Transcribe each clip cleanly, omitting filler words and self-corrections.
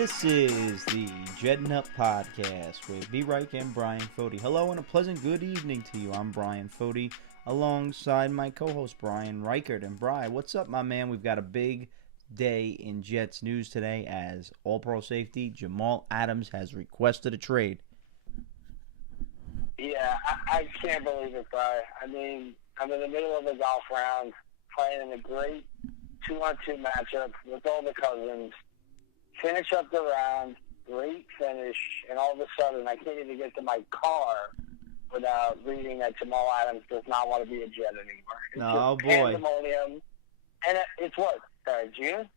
This is the Jetting Up Podcast with B-Reich and Bryan Foti. Hello and a pleasant good evening to you. I'm Bryan Foti alongside my co-host Brian Reichert. And Brian, what's up, my man? We've got a big day in Jets news today as All-Pro safety Jamal Adams has requested a trade. Yeah, I can't believe it, Brian. I mean, I'm in the middle of a golf round playing in a great 2-on-2 matchup with all the cousins. Finish up the round, great finish, and all of a sudden I can't even get to my car without reading that Jamal Adams does not want to be a Jet anymore. It's Oh, just boy. pandemonium. And it's what? June?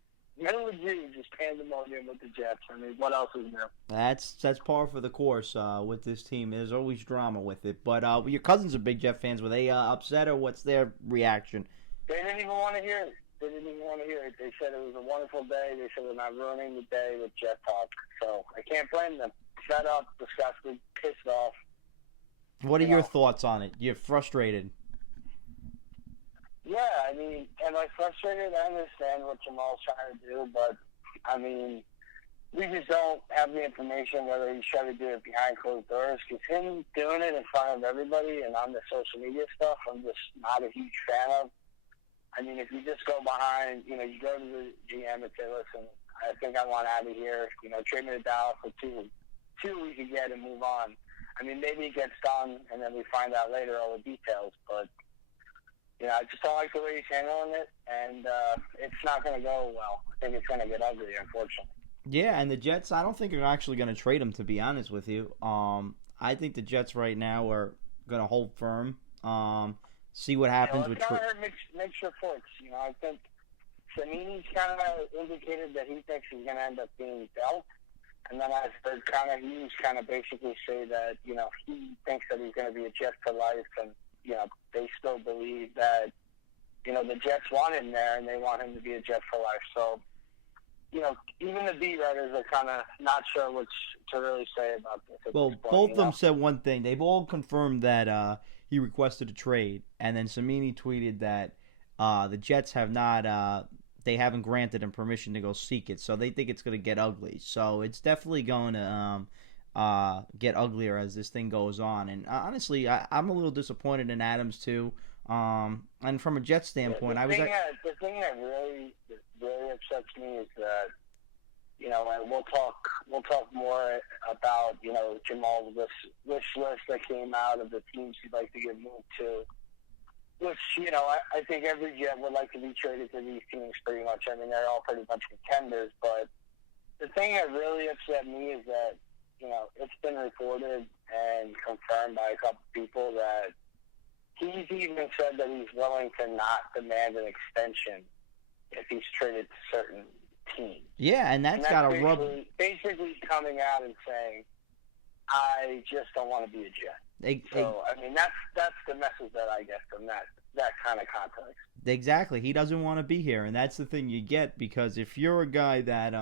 Middle of June, just pandemonium with the Jets. I mean, what else is new? That's par for the course with this team. There's always drama with it. But your cousins are big Jet fans. Were they upset, or what's their reaction? They didn't even want to hear it. They said it was a wonderful day. They said we're not ruining the day with Jet talk. So I can't blame them. Fed up, disgusted, pissed off. What are your thoughts on it? You're frustrated. Yeah, I mean, am I frustrated? I understand what Jamal's trying to do, but, I mean, we just don't have the information whether he's trying to do it behind closed doors. Because him doing it in front of everybody and on the social media stuff, I'm just not a huge fan of. I mean, if you just go behind, you go to the GM and say, listen, I think I want out of here. Trade me to Dallas for two we can get and move on. I mean, maybe it gets done and then we find out later all the details. But, I just don't like the way he's handling it, and it's not going to go well. I think it's going to get ugly, unfortunately. Yeah, and the Jets, I don't think are actually going to trade him, to be honest with you. I think the Jets right now are going to hold firm, see what happens with kind of mixed reports. I think Samini's kind of indicated that he thinks he's going to end up being dealt, and then I've heard Connor Hughes kind of basically say that, he thinks that he's going to be a Jet for life, and they still believe that, the Jets want him there and they want him to be a Jet for life. So, even the beat writers are kind of not sure what to really say about this. Well, both of them said one thing. They've all confirmed that he requested a trade, and then Samini tweeted that the Jets have not, they haven't granted him permission to go seek it, so they think it's going to get ugly. So it's definitely going to get uglier as this thing goes on. And honestly, I'm a little disappointed in Adams too. And from a Jet standpoint, the thing that really upsets me is that, and we'll talk more about, Jamal's wish list that came out of the teams he'd like to get moved to, which, I think every Jet would like to be traded to these teams pretty much. I mean, they're all pretty much contenders, but the thing that really upset me is that, it's been reported and confirmed by a couple people that he's even said that he's willing to not demand an extension if he's traded to certain teams. Yeah, and that's got to rub. Basically coming out and saying, I just don't want to be a Jet. So, I mean, that's the message that I get from that kind of context. Exactly. He doesn't want to be here, and that's the thing you get, because if you're a guy that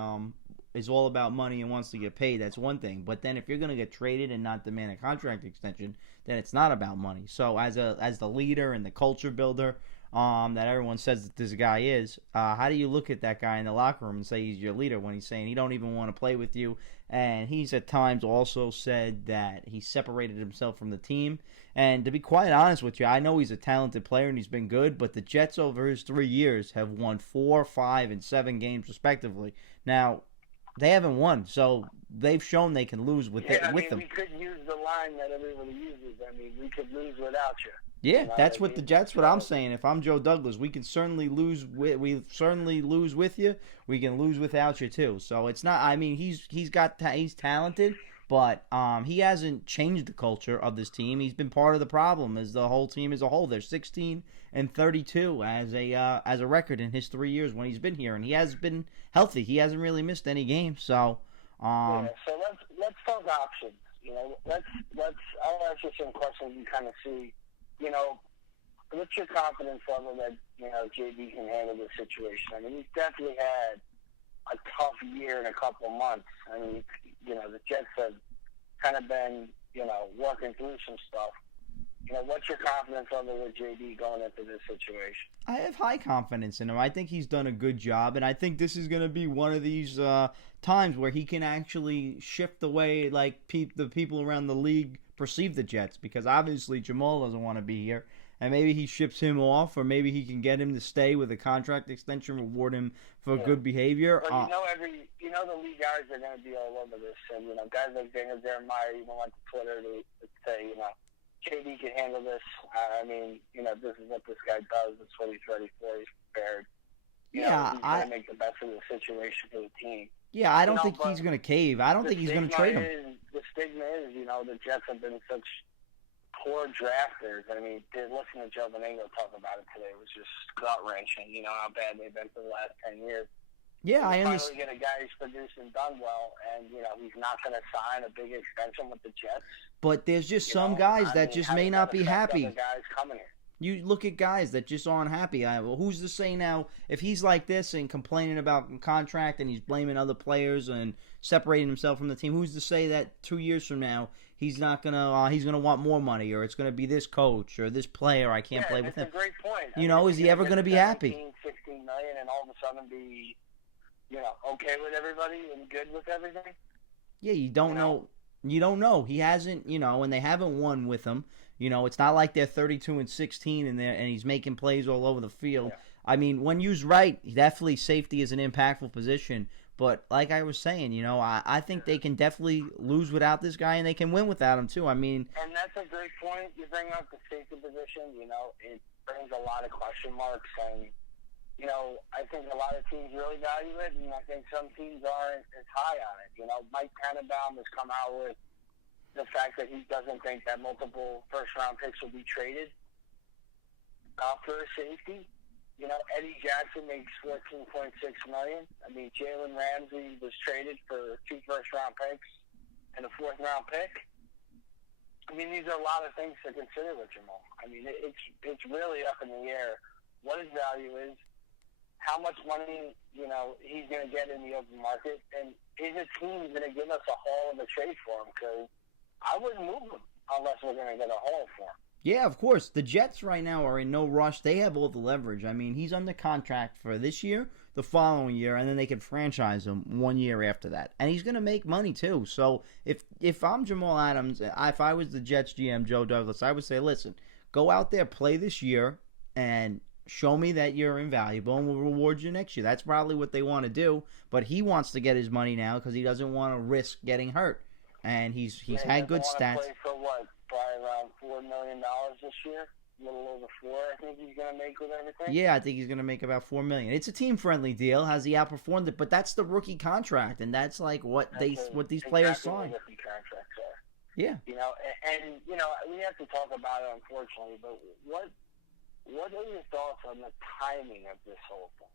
is all about money and wants to get paid, that's one thing. But then if you're going to get traded and not demand a contract extension, then it's not about money. So as the leader and the culture builder that everyone says that this guy is, how do you look at that guy in the locker room and say he's your leader when he's saying he don't even want to play with you? And he's at times also said that he separated himself from the team. And to be quite honest with you, I know he's a talented player and he's been good, but the Jets over his 3 years have won 4, 5, and 7 games respectively. Now, they haven't won, so they've shown they can lose with them. We could use the line that everybody uses. I mean, we could lose without you. Yeah, that's what the Jets. What I'm saying. If I'm Joe Douglas, we can certainly lose. We certainly lose with you. We can lose without you too. So it's not. I mean, he's talented, but he hasn't changed the culture of this team. He's been part of the problem as the whole team as a whole. They're 16-32 as a record in his 3 years when he's been here, and he has been healthy. He hasn't really missed any games. So so let's talk options. I'll ask you some questions and kind of see. What's your confidence level that JB can handle this situation? I mean, he's definitely had a tough year in a couple of months. I mean, the Jets have kind of been, working through some stuff. What's your confidence level with JD going into this situation? I have high confidence in him. I think he's done a good job, and I think this is going to be one of these times where he can actually shift the way the people around the league perceive the Jets, because obviously Jamal doesn't want to be here, and maybe he ships him off, or maybe he can get him to stay with a contract extension, reward him for good behavior. Well, the league guys are going to be all over this, and guys like Daniel Jeremiah even went to Twitter to say, JD can handle this. This is what this guy does. It's what he's ready for. He's prepared. He's going to make the best of the situation for the team. Yeah, I don't think he's going to cave. I don't think he's going to trade him. The stigma is, the Jets have been such poor drafters. Listen to Joe Beningo talk about it today. It was just gut-wrenching, how bad they've been for the last 10 years. Yeah, I understand. Finally get a guy who's produced and done well, and, he's not going to sign a big extension with the Jets. But there's just some guys that just may not be happy. Guys coming here. You look at guys that just aren't happy. Well, who's to say now, if he's like this and complaining about contract and he's blaming other players and separating himself from the team, who's to say that 2 years from now he's not he's gonna want more money, or it's gonna be this coach or this player I can't play with him? That's a great point. Is he ever gonna be happy? 16 million and all of a sudden be, okay with everybody and good with everything? Yeah, you don't know. You don't know. He hasn't, and they haven't won with him. It's not like they're 32-16 and he's making plays all over the field. Yeah. When you's right, definitely safety is an impactful position. But like I was saying, I think they can definitely lose without this guy, and they can win without him too. And that's a great point. You bring up the safety position. It brings a lot of question marks, and I think a lot of teams really value it, and I think some teams aren't as high on it. Mike Tannenbaum has come out with the fact that he doesn't think that multiple first-round picks will be traded for a safety. Eddie Jackson makes $14.6 million. Jalen Ramsey was traded for 2 first-round picks and a 4th-round pick. These are a lot of things to consider with Jamal. It's really up in the air what his value is, how much money, he's going to get in the open market, and is a team going to give us a haul of a trade for him? Because I wouldn't move him unless we're going to get a haul for him. Yeah, of course. The Jets right now are in no rush. They have all the leverage. He's under contract for this year, the following year, and then they can franchise him 1 year after that. And he's going to make money, too. So if I'm Jamal Adams, if I was the Jets GM, Joe Douglas, I would say, listen, go out there, play this year, and show me that you're invaluable, and we'll reward you next year. That's probably what they want to do. But he wants to get his money now because he doesn't want to risk getting hurt. And he's had good stats. Play for what? Probably around $4 million this year. A little over 4, I think he's going to make with everything. Yeah, I think he's going to make about $4 million. It's a team-friendly deal. Has he outperformed it? But that's the rookie contract, and that's like what these players sign. Rookie contracts are. Yeah. And we have to talk about it, unfortunately. But what are your thoughts on the timing of this whole thing?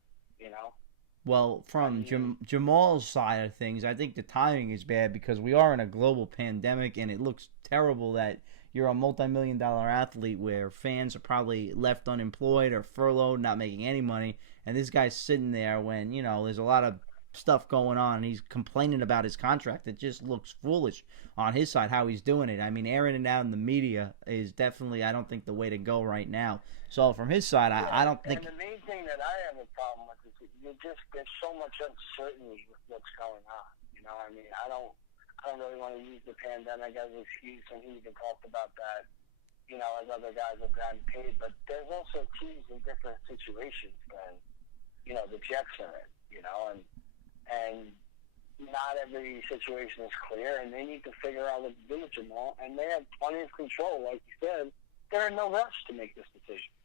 Well, from Jamal's side of things, I think the timing is bad because we are in a global pandemic, and it looks terrible that you're a multi-million-dollar athlete where fans are probably left unemployed or furloughed, not making any money, and this guy's sitting there when, there's a lot of stuff going on, and he's complaining about his contract. It just looks foolish on his side how he's doing it. Airing it out in the media is definitely, I don't think, the way to go right now. So from his side, I don't think... And the main thing that I have a problem with is there's so much uncertainty with what's going on. I don't really want to use the pandemic as an excuse, and he even talked about that, as other guys have gotten paid. But there's also teams in different situations than, the Jets are in, and not every situation is clear, and they need to figure out what to do with Jamal, and they have plenty of control. Like you said, they're in no rush to make this decision.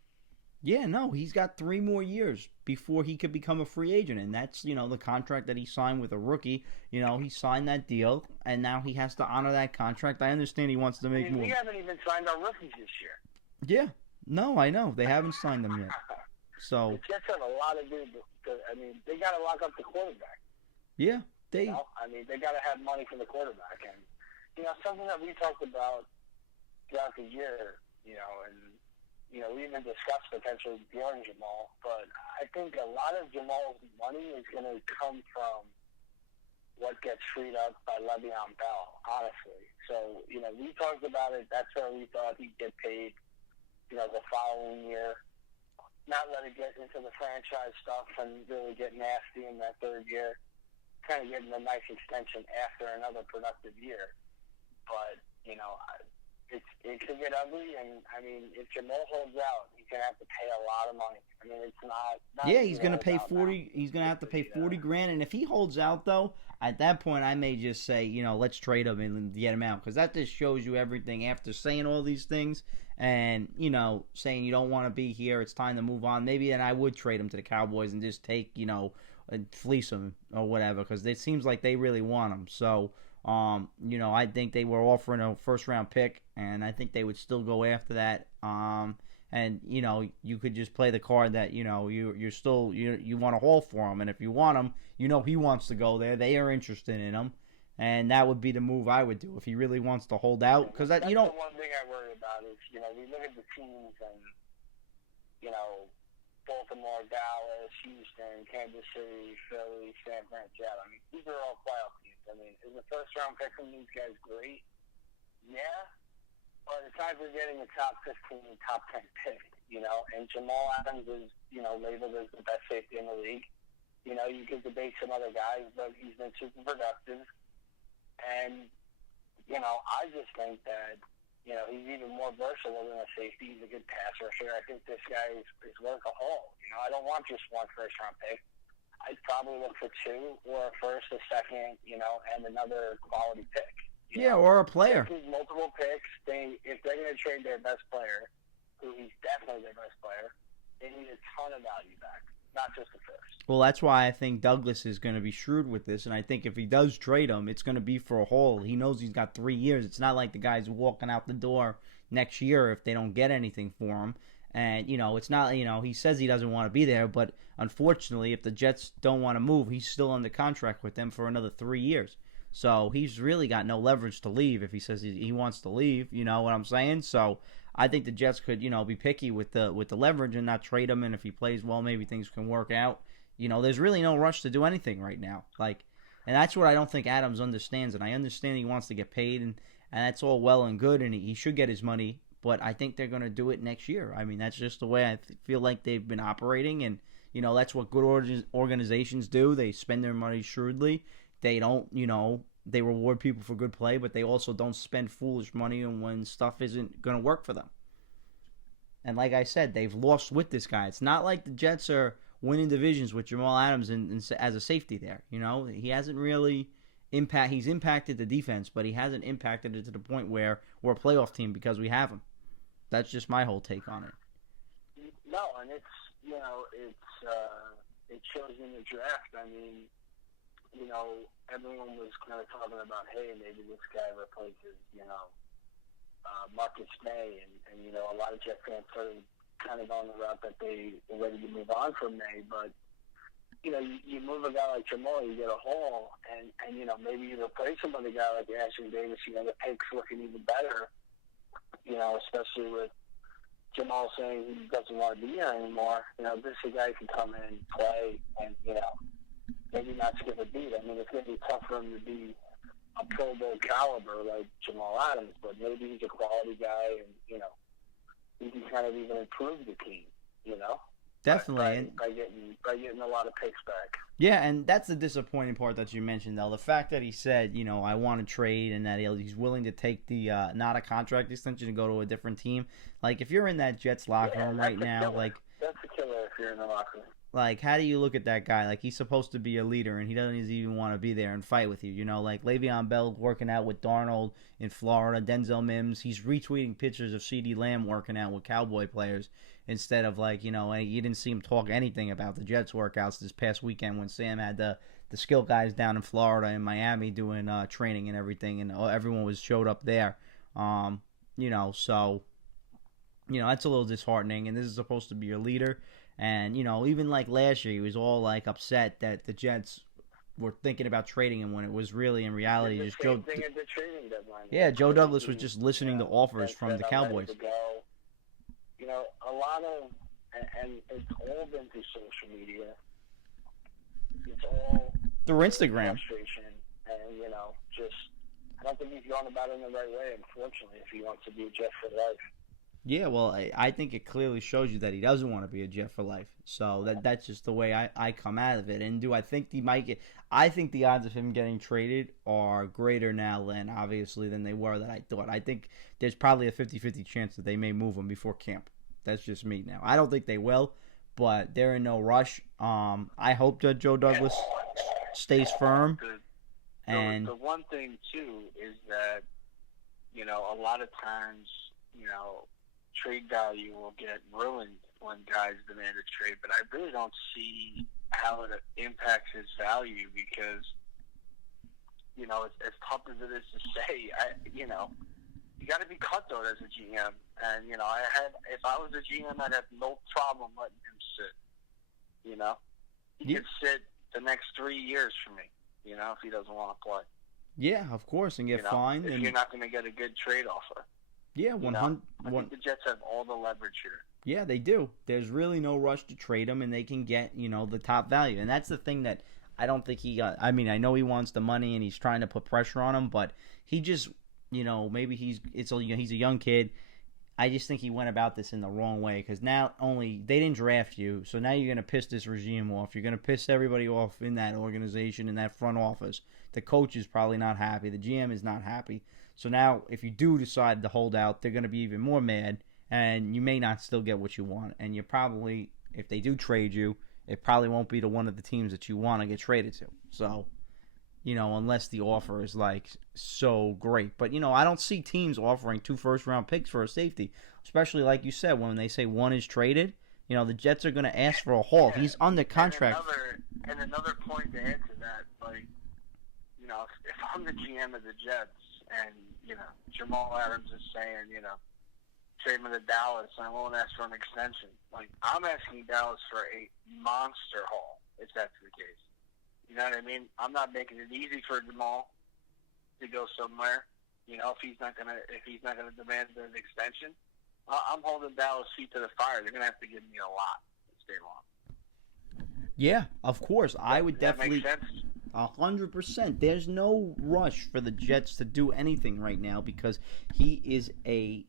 Yeah, no, he's got 3 more years before he could become a free agent, and that's, the contract that he signed with a rookie. He signed that deal, and now he has to honor that contract. I understand he wants to make more. We haven't even signed our rookies this year. Yeah, no, I know. They haven't signed them yet. So the Jets have a lot of dudes. They got to lock up the quarterback. Yeah, they got to have money for the quarterback, and something that we talked about throughout the year, and we even discussed potentially dealing Jamal, but I think a lot of Jamal's money is going to come from what gets freed up by Le'Veon Bell, honestly. So, we talked about it. That's where we thought he'd get paid, the following year. Not let it get into the franchise stuff and really get nasty in that third year. Kind of give him a nice extension after another productive year. But, it could get ugly, and I mean, if Jamal holds out, he's gonna have to pay a lot of money. I mean, it's not yeah, he's gonna pay 40. He's gonna have to pay 40 grand, and if he holds out, though, at that point, I may just say, let's trade him and get him out, because that just shows you everything. After saying all these things, and saying you don't want to be here, it's time to move on. Maybe then I would trade him to the Cowboys and just take, and fleece him or whatever, because it seems like they really want him. So. I think they were offering a first-round pick, and I think they would still go after that. And you could just play the card that you want to haul for him, and if you want him, he wants to go there. They are interested in him, and that would be the move I would do if he really wants to hold out. Because that's the one thing I worry about is we look at the teams and Baltimore, Dallas, Houston, Kansas City, Philly, San Francisco. I mean, these are all playoff teams. I mean, is the first-round pick from these guys great? Yeah. But it's time for getting a top 15, top 10 pick, and Jamal Adams is, labeled as the best safety in the league. You could debate some other guys, but he's been super productive. And, I just think that, he's even more versatile than a safety. He's a good pass rusher. I think this guy is worth a haul. I don't want just one first-round pick. I'd probably look for two, or a first, a second, and another quality pick. Or a player. Multiple picks. If they're going to trade their best player, who he's definitely their best player, they need a ton of value back, not just the first. Well, that's why I think Douglas is going to be shrewd with this, and I think if he does trade him, it's going to be for a haul. He knows he's got 3 years. It's not like the guy's walking out the door next year if they don't get anything for him. And, it's not, he says he doesn't want to be there, but unfortunately, if the Jets don't want to move, he's still under contract with them for another 3 years. So he's really got no leverage to leave if he says he wants to leave, you know what I'm saying? So I think the Jets could, be picky with the leverage and not trade him, and if he plays well, maybe things can work out. There's really no rush to do anything right now. And that's what I don't think Adams understands, and I understand he wants to get paid, and that's all well and good, and he should get his money, but I think they're going to do it next year. I mean, that's just the way I feel like they've been operating, and, that's what good organizations do. They spend their money shrewdly. They don't, they reward people for good play, but they also don't spend foolish money when stuff isn't going to work for them. And like I said, they've lost with this guy. It's not like the Jets are winning divisions with Jamal Adams as a safety there. He hasn't really he's impacted the defense, but he hasn't impacted it to the point where we're a playoff team because we have him. That's just my whole take on it. No, and it's it shows in the draft. I mean, everyone was kind of talking about, hey, maybe this guy replaces, Marcus May, and a lot of Jet fans started kind of on the route that they were ready to move on from May, but you move a guy like Jamal, you get a haul, and maybe you replace him with a guy like Ashton Davis. The pick's looking even better, especially with Jamal saying he doesn't want to be here anymore. This is a guy who can come in and play, and maybe not skip a beat. I mean, it's going to be tough for him to be a Pro Bowl caliber like Jamal Adams, but maybe he's a quality guy, and he can kind of even improve the team. Definitely, by getting a lot of picks back. Yeah, and that's the disappointing part that you mentioned, though. The fact that he said, I want to trade, and that he's willing to take the not a contract extension to go to a different team. If you're in that Jets locker room right now, that's a killer if you're in the locker room. How do you look at that guy? He's supposed to be a leader, and he doesn't even want to be there and fight with you. Le'Veon Bell working out with Darnold in Florida, Denzel Mims. He's retweeting pictures of CeeDee Lamb working out with Cowboy players instead of, you didn't see him talk anything about the Jets workouts this past weekend when Sam had the skill guys down in Florida and Miami doing training and everything, and everyone showed up there. So, that's a little disheartening, and this is supposed to be your leader. And, even last year, he was all upset that the Jets were thinking about trading him when it was really in reality just Joe. Thing at the trading deadline. Yeah, Joe Douglas was just listening to offers from the Cowboys. A lot of, and it's all been through social media. It's all through Instagram. Frustration. And, just I don't think he's going about it in the right way, unfortunately, if he wants to be a Jet for life. Yeah, well, I think it clearly shows you that he doesn't want to be a Jet for life. So that's just the way I come out of it. And do I think he might get? I think the odds of him getting traded are greater now than they were that I thought. I think there's probably a 50-50 chance that they may move him before camp. That's just me now. I don't think they will, but they're in no rush. I hope that Joe Douglas stays firm. And the one thing too is that a lot of times trade value will get ruined when guys demand a trade, but I really don't see how it impacts his value because, as tough as it is to say, you got to be cutthroat as a GM. And, if I was a GM, I'd have no problem letting him sit. He could sit the next 3 years for me, if he doesn't want to play. Yeah, of course, and get fined. If you're not going to get a good trade offer. Yeah, 100. I think the Jets have all the leverage here. Yeah, they do. There's really no rush to trade him, and they can get the top value. And that's the thing that I don't think he got. I mean, I know he wants the money, and he's trying to put pressure on him, but he just maybe he's a young kid. I just think he went about this in the wrong way because now they didn't draft you, so now you're going to piss this regime off. You're going to piss everybody off in that organization, in that front office. The coach is probably not happy. The GM is not happy. So now if you do decide to hold out, they're going to be even more mad, and you may not still get what you want. And you probably, if they do trade you, it probably won't be to one of the teams that you want to get traded to. So, unless the offer is so great. But, I don't see teams offering 2 first-round picks for a safety, especially like you said, when they say one is traded. The Jets are going to ask for a haul. Yeah. He's under contract. And another point to add to that, if I'm the GM of the Jets and, Jamal Adams is saying, trade me to Dallas and I won't ask for an extension. I'm asking Dallas for a monster haul, if that's the case. You know what I mean? I'm not making it easy for Jamal to go somewhere. If he's not gonna demand an extension, I'm holding Dallas' feet to the fire. They're gonna have to give me a lot to stay long. Yeah, of course. I would Does that definitely. make sense? 100%. There's no rush for the Jets to do anything right now because he is a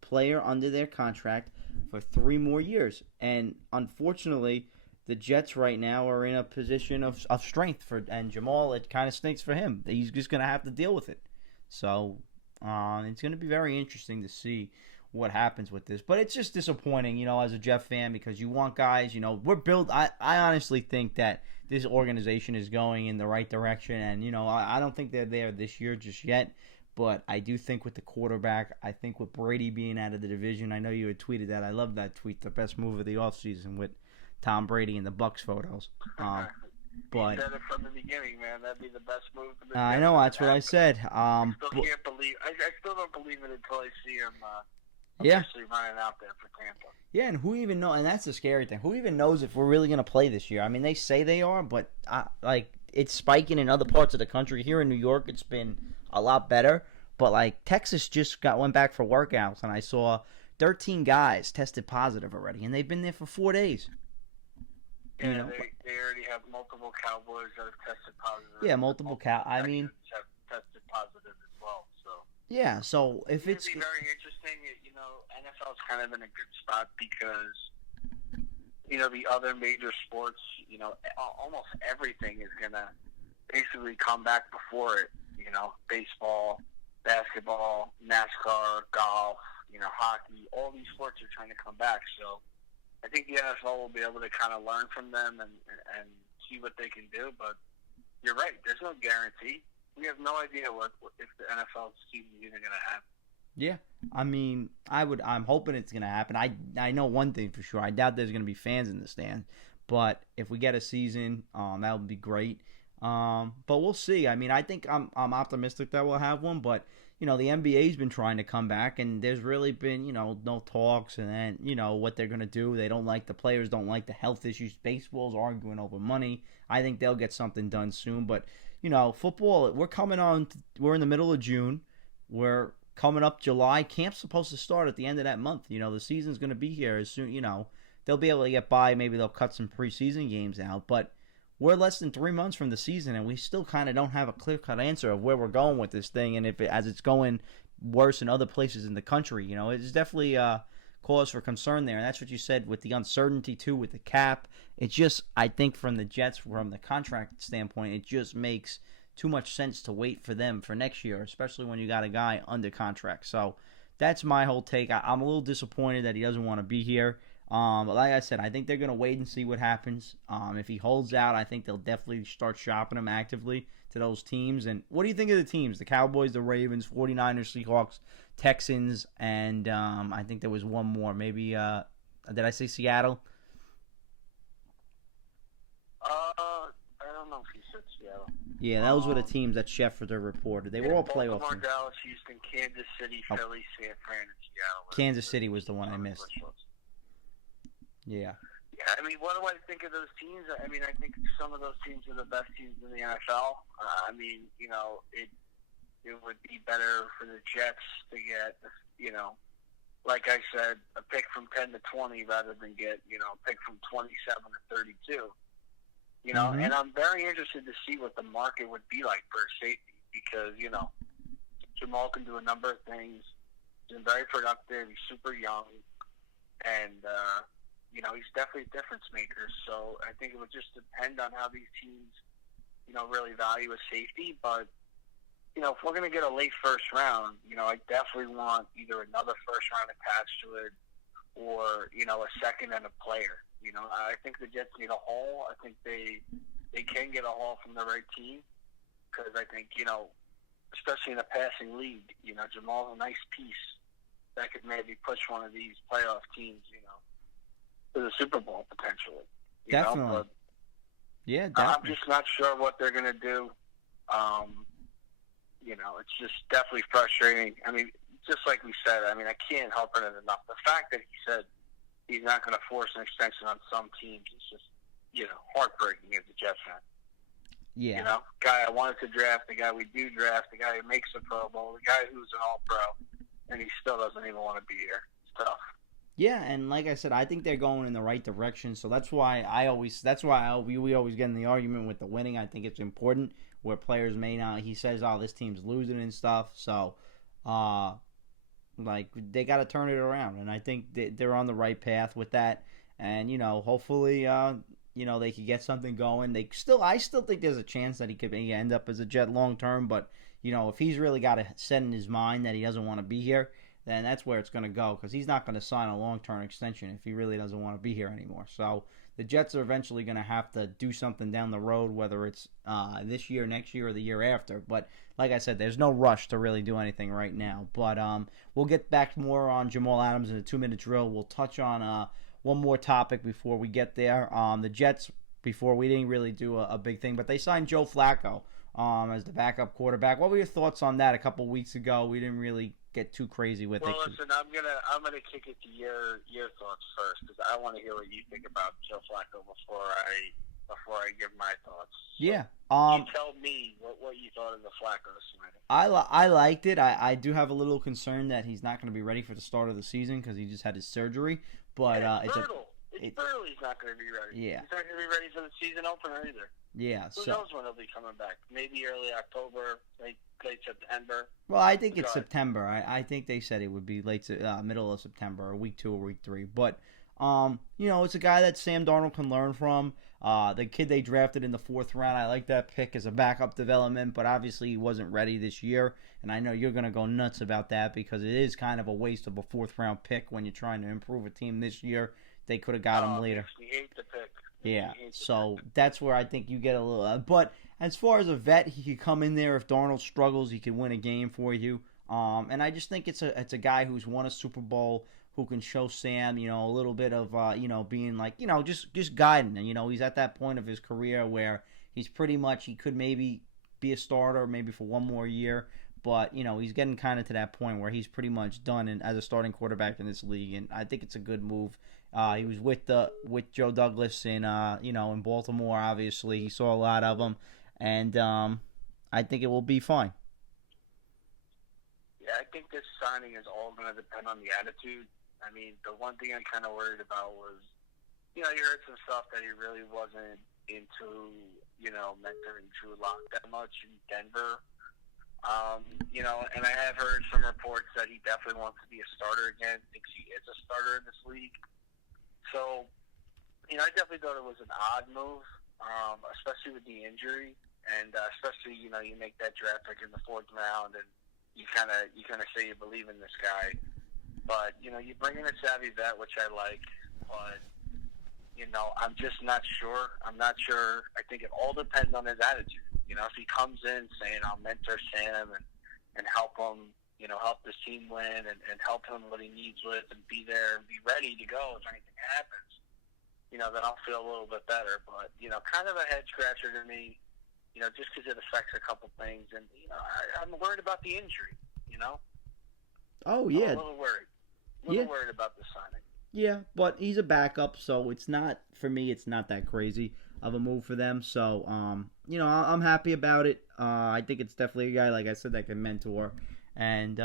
player under their contract for 3 more years. And unfortunately, the Jets right now are in a position of strength and Jamal, it kind of stinks for him. He's just going to have to deal with it. So it's going to be very interesting to see what happens with this. But it's just disappointing, as a Jet fan because you want guys, we're built. I honestly think that this organization is going in the right direction. And, I don't think they're there this year just yet. But I do think with the quarterback, I think with Brady being out of the division, I know you had tweeted that. I love that tweet, the best move of the offseason with Tom Brady and the Bucs photos. But you said it from the beginning, man. That'd be the best move. I know, that's what I said. I still can't believe. I still don't believe it until I see him. Officially running out there for Tampa. Yeah, and who even know? And that's the scary thing. Who even knows if we're really going to play this year? I mean, they say they are, but it's spiking in other parts of the country. Here in New York, it's been a lot better. But Texas just went back for workouts, and I saw 13 guys tested positive already, and they've been there for 4 days. Yeah, they already have multiple Cowboys that have tested positive. Yeah, multiple have tested positive as well. So. Yeah, so if it's be very interesting, NFL's kind of in a good spot because, the other major sports, almost everything is going to basically come back before it. Baseball, basketball, NASCAR, golf, hockey, all these sports are trying to come back. So I think the NFL will be able to kind of learn from them and see what they can do. But you're right, there's no guarantee. We have no idea if the NFL season is even going to happen. Yeah, I mean, I'm hoping it's going to happen. I know one thing for sure. I doubt there's going to be fans in the stand. But if we get a season, that would be great. But we'll see. I mean, I think I'm optimistic that we'll have one. But, the NBA's been trying to come back. And there's really been, no talks. And then, what they're going to do. The players don't like the health issues. Baseball's arguing over money. I think they'll get something done soon. But, football, we're in the middle of June. We're coming up July. Camp's supposed to start at the end of that month. The season's going to be here as soon, they'll be able to get by. Maybe they'll cut some preseason games out. But we're less than 3 months from the season, and we still kind of don't have a clear-cut answer of where we're going with this thing, and as it's going worse in other places in the country. It's definitely cause for concern there, and that's what you said with the uncertainty too, with the cap. It's just, I think, from the Jets, from the contract standpoint, it just makes too much sense to wait for them for next year, especially when you got a guy under contract. So that's my whole take. I'm a little disappointed that he doesn't want to be here. But like I said, I think they're going to wait and see what happens. If he holds out, I think they'll definitely start shopping him actively to those teams. And what do you think of the teams? The Cowboys, the Ravens, 49ers, Seahawks, Texans, and I think there was one more. Maybe, did I say Seattle? I don't know if he said Seattle. Yeah, those were the teams that Schefter reported. They were all playoff Baltimore, teams. Dallas, Houston, Kansas City, Philly, San Fran, and Seattle. Kansas City was the one I missed. Yeah. Yeah, I mean, what do I think of those teams? I mean, I think some of those teams are the best teams in the NFL. I mean, it would be better for the Jets to get, like I said, a pick from 10 to 20 rather than get, a pick from 27 to 32. And I'm very interested to see what the market would be like for a safety because, Jamal can do a number of things. He's been very productive. He's super young. And, he's definitely a difference maker. So I think it would just depend on how these teams, really value a safety. But, if we're going to get a late first round, I definitely want either another first round attached to it or, a second and a player. I think the Jets need a haul. I think they can get a haul from the right team because I think, especially in a passing league, Jamal's a nice piece that could maybe push one of these playoff teams, to the Super Bowl potentially. Definitely. Yeah, definitely. I'm just not sure what they're going to do. It's just definitely frustrating. I mean, just like we said, I can't help it enough. The fact that he said he's not going to force an extension on some teams is just, heartbreaking as a Jets fan. Yeah. Guy I wanted to draft, the guy we do draft, the guy who makes a Pro Bowl, the guy who's an All-Pro, and he still doesn't even want to be here. It's tough. Yeah, and like I said, I think they're going in the right direction. So that's why we always get in the argument with the winning. I think it's important where players may not. He says, "Oh, this team's losing and stuff." So, they got to turn it around, and I think they're on the right path with that. And hopefully, they could get something going. I still think there's a chance that he could end up as a Jet long term. But if he's really got it set in his mind that he doesn't want to be here, then that's where it's going to go because he's not going to sign a long-term extension if he really doesn't want to be here anymore. So the Jets are eventually going to have to do something down the road, whether it's this year, next year, or the year after. But like I said, there's no rush to really do anything right now. But we'll get back more on Jamal Adams in a 2-minute drill. We'll touch on one more topic before we get there. The Jets, before we didn't really do a big thing, but they signed Joe Flacco as the backup quarterback. What were your thoughts on that a couple weeks ago? We didn't really get too crazy with it. Well, listen, I'm gonna kick it to your thoughts first because I want to hear what you think about Joe Flacco before I give my thoughts. So yeah. You tell me what you thought of the Flacco signing. I liked it. I do have a little concern that he's not going to be ready for the start of the season because he just had his surgery. But it's brutal. It's brutal. He's not going to be ready. Yeah. He's not going to be ready for the season opener either. Yeah. Who knows when he'll be coming back? Maybe early October, late September. Well, I think it's September. I think they said it would be middle of September, or week 2 or week 3. But it's a guy that Sam Darnold can learn from. The kid they drafted in the 4th round, I like that pick as a backup development, but obviously he wasn't ready this year. And I know you're going to go nuts about that because it is kind of a waste of a 4th round pick when you're trying to improve a team this year. They could have got him later. We hate the pick. Yeah, so that's where I think you get a little. But as far as a vet, he could come in there if Darnold struggles. He could win a game for you. And I just think it's a guy who's won a Super Bowl who can show Sam, a little bit of, being like, just guiding. And he's at that point of his career where he's pretty much he could maybe be a starter maybe for one more year. But, he's getting kind of to that point where he's pretty much done as a starting quarterback in this league. And I think it's a good move. He was with Joe Douglas in Baltimore, obviously. He saw a lot of them. And I think it will be fine. Yeah, I think this signing is all going to depend on the attitude. The one thing I'm kind of worried about was, you heard some stuff that he really wasn't into, mentoring Drew Lock that much in Denver. And I have heard some reports that he definitely wants to be a starter again, thinks he is a starter in this league. So, I definitely thought it was an odd move, especially with the injury, and especially, you make that draft pick in the 4th round, and you kind of say you believe in this guy. But, you bring in a savvy vet, which I like, but, I'm just not sure. I'm not sure. I think it all depends on his attitude. If he comes in saying, I'll mentor Sam and help him, help this team win and help him what he needs with and be there and be ready to go if anything happens, then I'll feel a little bit better. But, kind of a head scratcher to me, just because it affects a couple things. And, I'm worried about the injury, Oh, yeah. I'm a little worried. Worried about the signing. Yeah, but he's a backup, so it's not, for me, it's not that crazy of a move for them. So, I'm happy about it. I think it's definitely a guy, like I said, that can mentor. And,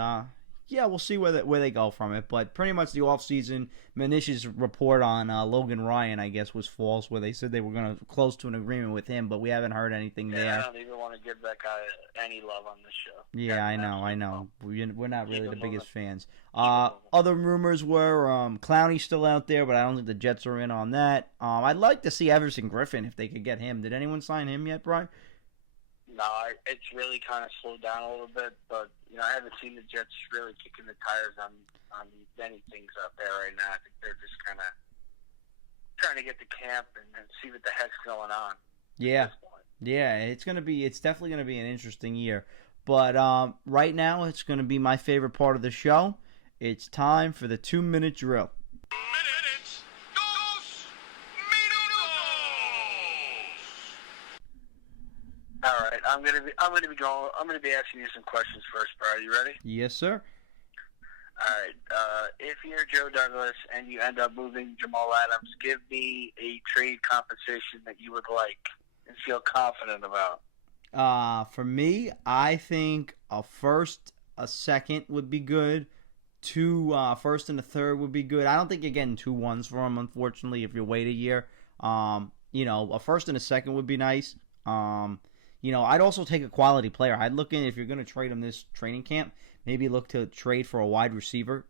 we'll see where they go from it. But pretty much the offseason, Manish's report on Logan Ryan, I guess, was false, where they said they were going to close to an agreement with him, but we haven't heard anything there. I don't even want to give that guy any love on this show. Yeah, I know. We're not really the biggest fans. Other rumors were Clowney's still out there, but I don't think the Jets are in on that. I'd like to see Everson Griffin if they could get him. Did anyone sign him yet, Brian? No, it's really kind of slowed down a little bit, but I haven't seen the Jets really kicking the tires on many things out there right now. I think they're just kind of trying to get to camp and see what the heck's going on. Yeah, it's definitely gonna be an interesting year. But right now, it's gonna be my favorite part of the show. It's time for the 2-minute drill. All right, I'm gonna be asking you some questions first, bro. Are you ready? Yes, sir. All right. If you're Joe Douglas and you end up moving Jamal Adams, give me a trade compensation that you would like and feel confident about. For me, I think a first, a second would be good. 2 first and a third would be good. I don't think you're getting 2 1s for him, unfortunately, if you wait a year. A first and a second would be nice. I'd also take a quality player. I'd look in, if you're going to trade him this training camp, maybe look to trade for a wide receiver,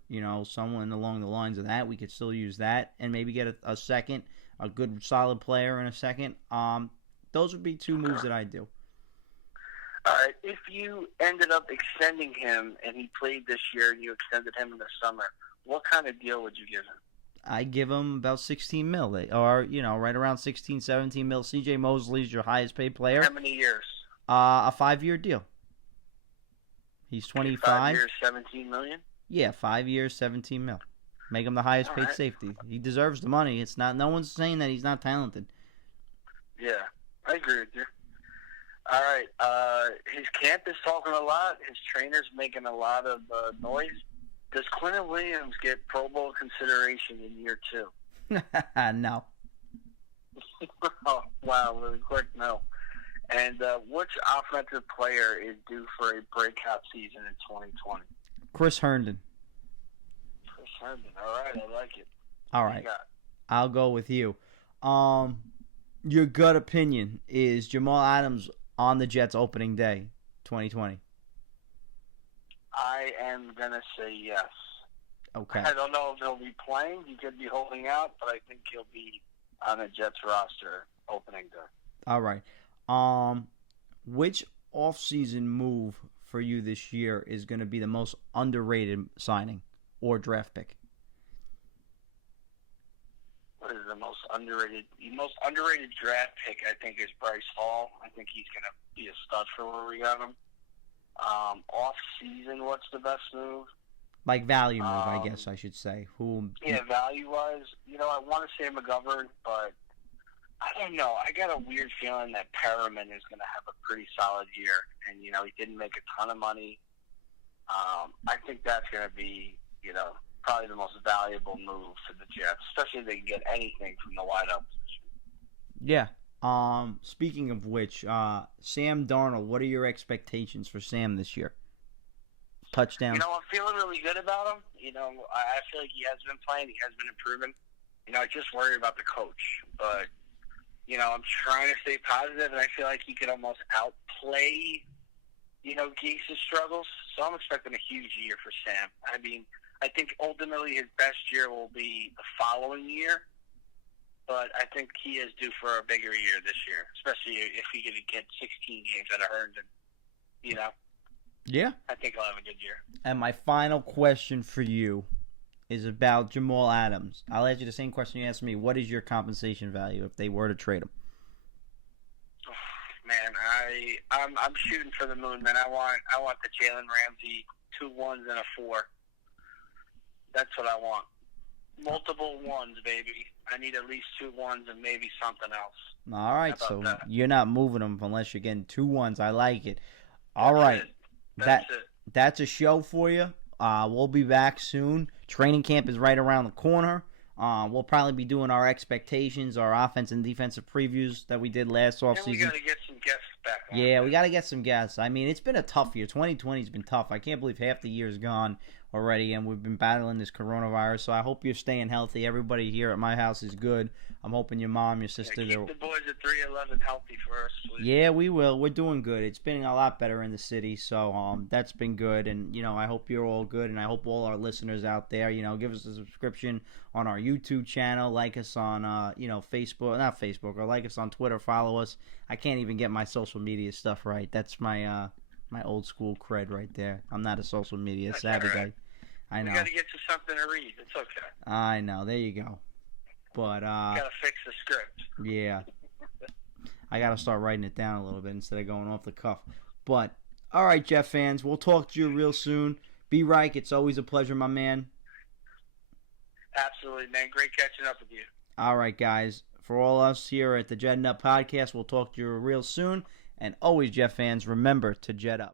someone along the lines of that. We could still use that and maybe get a second, a good solid player in a second. Those would be 2 moves that I'd do. All right. If you ended up extending him and he played this year and you extended him in the summer, what kind of deal would you give him? I give him about $16 million, or right around $16, $17 million. C.J. Mosley's your highest paid player. How many years? A 5-year deal. He's 25. 5 years, $17 million. Yeah, 5 years, $17 million. Make him the highest paid safety. He deserves the money. It's not. No one's saying that he's not talented. Yeah, I agree with you. All right. His camp is talking a lot. His trainer's making a lot of noise. Does Quentin Williams get Pro Bowl consideration in year 2? No. Oh, wow, really quick, no. And which offensive player is due for a breakout season in 2020? Chris Herndon. Chris Herndon. All right, I like it. All right. I'll go with you. Your gut opinion is Jamal Adams on the Jets opening day, 2020? I am going to say yes. Okay. I don't know if he'll be playing. He could be holding out, but I think he'll be on the Jets roster opening day. All right. Which offseason move for you this year is going to be the most underrated signing or draft pick? What is the most underrated? The most underrated draft pick, I think, is Bryce Hall. I think he's going to be a stud for where we got him. Off-season, what's the best move? Like value move, I guess I should say. Yeah, value-wise, I want to say McGovern, but I don't know. I got a weird feeling that Perriman is going to have a pretty solid year, and he didn't make a ton of money. I think that's going to be, probably the most valuable move for the Jets, especially if they can get anything from the wideout position. Yeah. Speaking of which, Sam Darnold, what are your expectations for Sam this year? Touchdown. I'm feeling really good about him. I feel like he has been playing. He has been improving. I just worry about the coach. But, I'm trying to stay positive, and I feel like he could almost outplay, Gase's struggles. So I'm expecting a huge year for Sam. I mean, I think ultimately his best year will be the following year, but I think he is due for a bigger year this year, especially if he could get 16 games out of Herndon. Yeah. I think he'll have a good year. And my final question for you is about Jamal Adams. I'll ask you the same question you asked me. What is your compensation value if they were to trade him? Man, I'm shooting for the moon, man. I want the Jalen Ramsey 2 1s and a 4. That's what I want. Multiple 1s, baby. I need at least 2 1s and maybe something else. All right, so that? You're not moving them unless you're getting 2 1s. I like it. All right, that's a show for you. We'll be back soon. Training camp is right around the corner. We'll probably be doing our expectations, our offense and defensive previews that we did last offseason. And we got to get some guests back on. Yeah, we got to get some guests. I mean, it's been a tough year. 2020's been tough. I can't believe half the year's gone already, and we've been battling this coronavirus. So I hope you're staying healthy. Everybody here at my house is good. I'm hoping your mom, your sister... Keep the boys at 311 healthy for us, please. Yeah, we will. We're doing good. It's been a lot better in the city, so that's been good. And, I hope you're all good, and I hope all our listeners out there, give us a subscription on our YouTube channel, like us on, Facebook, not Facebook, or like us on Twitter, follow us. I can't even get my social media stuff right. That's my old school cred right there. I'm not a social media savvy guy. I know. We got to get you something to read. It's okay. I know. There you go. But got to fix the script. Yeah. I got to start writing it down a little bit instead of going off the cuff. But, all right, Jeff fans, we'll talk to you real soon. B-Reich, it's always a pleasure, my man. Absolutely, man. Great catching up with you. All right, guys. For all us here at the Jetting Up Podcast, we'll talk to you real soon. And always, Jeff fans, remember to jet up.